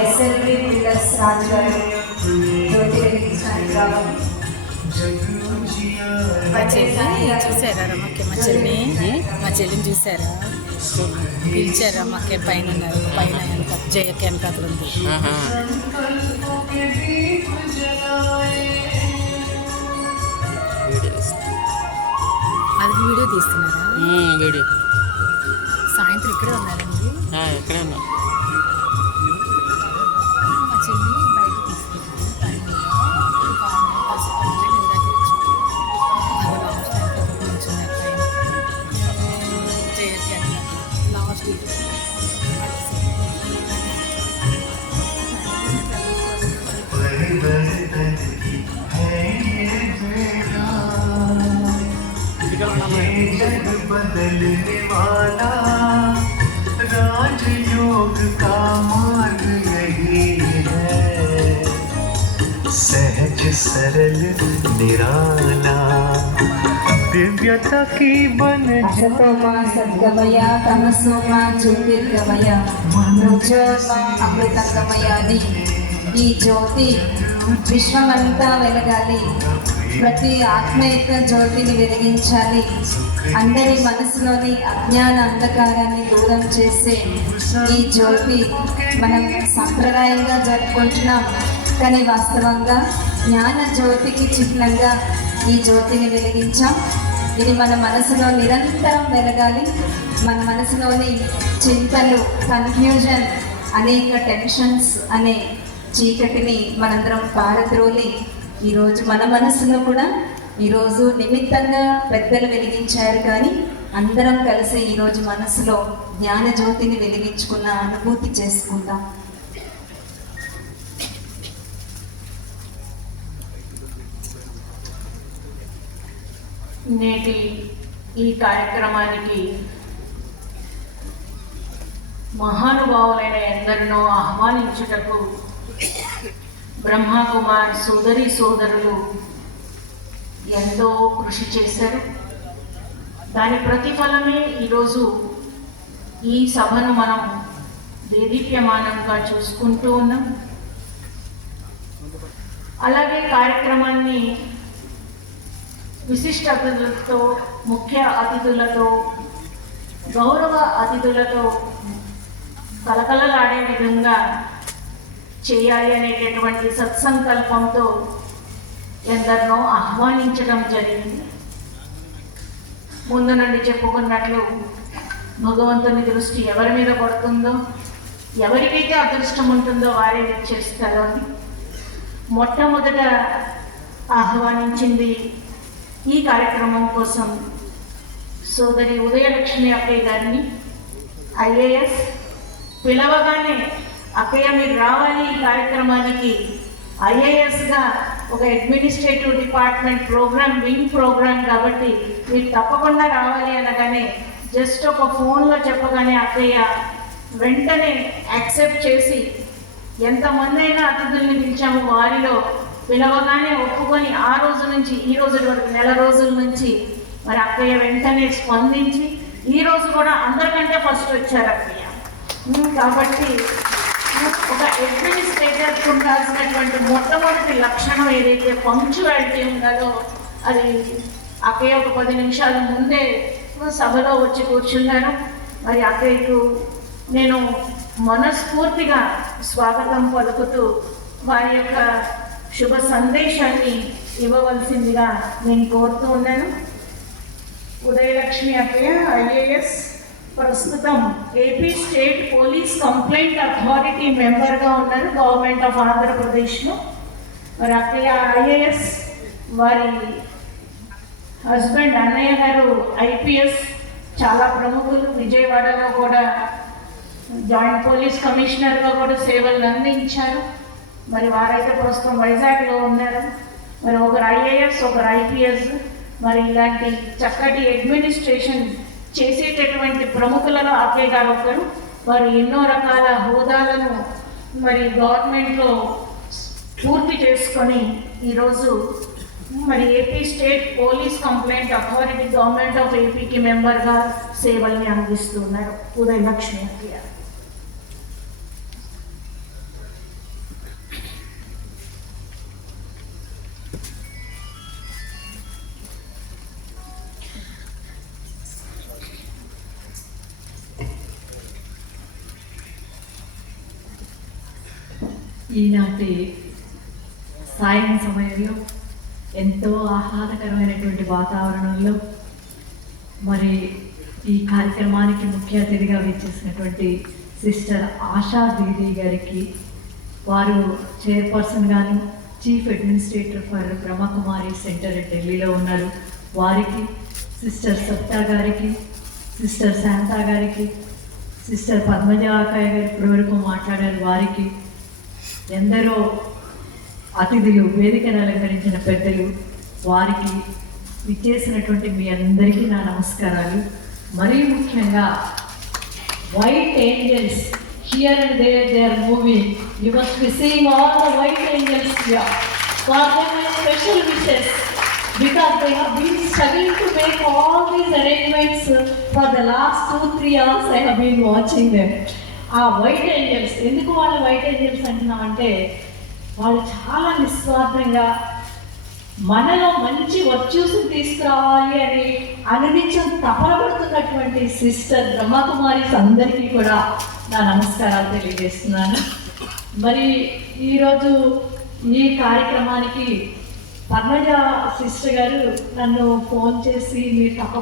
SLV pillars రాజు గారు జ్యోతి వెలిగించడానికి రావాలి. మా చెల్లి చూసారా రమ్మకి? మా చెల్లిని చూసారా? పిలిచారా? మాకే పైన ఉన్నారు, పైన జయకి వెనకాతలు ఉంది. అది వీడియో తీస్తున్నారా? వీడియో సాయంత్రం ఇక్కడే ఉన్నారండి. ఇక్కడే ఉన్నా. మా చెల్లి బయట తీసుకుంటాను. లాస్ట్ बदलने वाला राजयोग का मार्ग यही है, सहज सरल निराला दिव्यता की बन అసతోమా సద్గమయ తమసోమా జ్యోతిర్గమయ మృత్యోర్మా అమృతంగమయ అని ఈ జ్యోతి విశ్వమంతా వెలగాలి. ప్రతి ఆత్మ యొక్క జ్యోతిని వెలిగించాలి. అందరి మనసులోని అజ్ఞాన అంధకారాన్ని దూరం చేసే ఈ జ్యోతి మనం సంప్రదాయంగా జరుపుకుంటున్నాం, కానీ వాస్తవంగా జ్ఞాన జ్యోతికి చిహ్నంగా ఈ జ్యోతిని వెలిగించాం. ఇది మన మనసులో నిరంతరం వెలగాలి. మన మనసులోని చింతలు, కన్ఫ్యూజన్, అనేక టెన్షన్స్ అనే చీకటిని మనందరం పారద్రోలి ఈరోజు మన మనసులో కూడా ఈరోజు నిమిత్తంగా పెద్దలు వెలిగించారు, కానీ అందరం కలిసి ఈరోజు మనసులో జ్ఞాన జ్యోతిని వెలిగించుకున్న అనుభూతి చేసుకుందాం. నేటి ఈ కార్యక్రమానికి మహానుభావులైన ఎందరినో ఆహ్వానించుటకు బ్రహ్మకుమార్ సోదరి సోదరులు ఎంతో కృషి చేశారు. దాని ప్రతిఫలమే ఈరోజు ఈ సభను మనం దేదీప్యమానంగా చూసుకుంటూ ఉన్నాం. అలాగే కార్యక్రమాన్ని విశిష్ట అతిథులతో, ముఖ్య అతిథులతో, గౌరవ అతిథులతో కలకలలాడే విధంగా చేయాలి అనేటటువంటి సత్సంకల్పంతో ఎందరినో ఆహ్వానించడం జరిగింది. ముందు నుండి చెప్పుకున్నట్లు భగవంతుని దృష్టి ఎవరి మీద పడుతుందో, ఎవరికైతే అదృష్టం ఉంటుందో వారే చేస్తారు అని మొట్టమొదట ఆహ్వానించింది ఈ కార్యక్రమం కోసం సోదరి ఉదయలక్ష్మి అక్కయ్య గారిని. ఐఏఎస్ పిలవగానే అక్కయ్య మీరు రావాలి ఈ కార్యక్రమానికి, ఐఏఎస్గా ఒక administrative department programme, wing programme కాబట్టి మీరు తప్పకుండా రావాలి అనగానే జస్ట్ ఒక ఫోన్లో చెప్పగానే అక్కయ్య వెంటనే యాక్సెప్ట్ చేసి ఎంతమంది అయినా అతిథుల్ని పిలిచాము, వారిలో పిలవగానే ఒప్పుకొని ఆ రోజు నుంచి ఈ రోజు వరకు నెల రోజుల నుంచి మరి అక్కయ్య వెంటనే స్పందించి ఈరోజు కూడా అందరికంటే ఫస్ట్ వచ్చారు అక్కయ్య. కాబట్టి ఒక అడ్మినిస్ట్రేటర్కి ఉండాల్సినటువంటి మొట్టమొదటి లక్షణం ఏదైతే పంక్చువాలిటీ ఉన్నదో అది అక్కయ్య ఒక 10 నిమిషాల ముందే సభలో వచ్చి కూర్చున్నారు. మరి అక్కయ్యకు నేను మనస్ఫూర్తిగా స్వాగతం పలుకుతూ వారి యొక్క శుభ సందేశాన్ని ఇవ్వవలసిందిగా నేను కోరుతూ ఉన్నాను. ఉదయలక్ష్మి అక్కయ్య ఐఏఎస్, ప్రస్తుతం AP state police complaint authority మెంబర్గా ఉన్నారు గవర్నమెంట్ ఆఫ్ ఆంధ్రప్రదేశ్లో. మరి అక్కయ్య ఐఏఎస్, వారి హస్బెండ్ అన్నయ్య గారు ఐపీఎస్, చాలా ప్రముఖులు, విజయవాడలో కూడా జాయింట్ పోలీస్ కమిషనర్గా కూడా సేవలు అందించారు. మరి వారైతే ప్రస్తుతం వైజాగ్లో ఉన్నారు. మరి ఒకరు ఐఏఎస్, ఒకరు ఐపీఎస్, మరి ఇలాంటి చక్కటి అడ్మినిస్ట్రేషన్ చేసేటటువంటి ప్రముఖులలో అక్కయ్య గారు ఒకరు. వారు ఎన్నో రకాల హోదాలను మరి గవర్నమెంట్లో పూర్తి చేసుకొని ఈరోజు మరి AP state police complaint authority government of ఏపీకి మెంబర్గా సేవల్ని అందిస్తున్నారు ఉదయలక్ష్మి అక్కయ్య. ఈనాటి సాయం సమయంలో ఎంతో ఆహ్లాదకరమైనటువంటి వాతావరణంలో మరి ఈ కార్యక్రమానికి ముఖ్య అతిథిగా విచ్చేసినటువంటి సిస్టర్ ఆశా దీదీ గారికి, వారు చైర్పర్సన్ గాను chief administrator for Brahma Kumari centre ఢిల్లీలో ఉన్నారు, వారికి, సిస్టర్ సప్తా గారికి, సిస్టర్ శాంతా గారికి, సిస్టర్ పద్మజాకాయ గారు ఇప్పటివరకు మాట్లాడారు, వారికి, ఎందరో అతిథులు, వేదికను అలంకరించిన పెద్దలు, వారికి, విచ్చేసినటువంటి మీ అందరికీ నా నమస్కారాలు. మరీ ముఖ్యంగా white angels here and there they are moving. You must be seeing all the white angels here. For them my special wishes because they have been struggling to make all these arrangements for the last 2-3 hours. I have been watching them. ఆ white angels, ఎందుకు వాళ్ళు white angels అంటున్నామంటే వాళ్ళు చాలా నిస్వార్థంగా మనలో మంచి వర్చ్యూస్ని తీసుకురావాలి అని అనునిత్యం తపనపడుతున్నటువంటి సిస్టర్ బ్రహ్మకుమారీస్ అందరికీ కూడా నా నమస్కారాలు తెలియజేస్తున్నాను. మరి ఈరోజు ఈ కార్యక్రమానికి పద్మజ సిస్టర్ గారు నన్ను ఫోన్ చేసి మీరు తప్పకుండా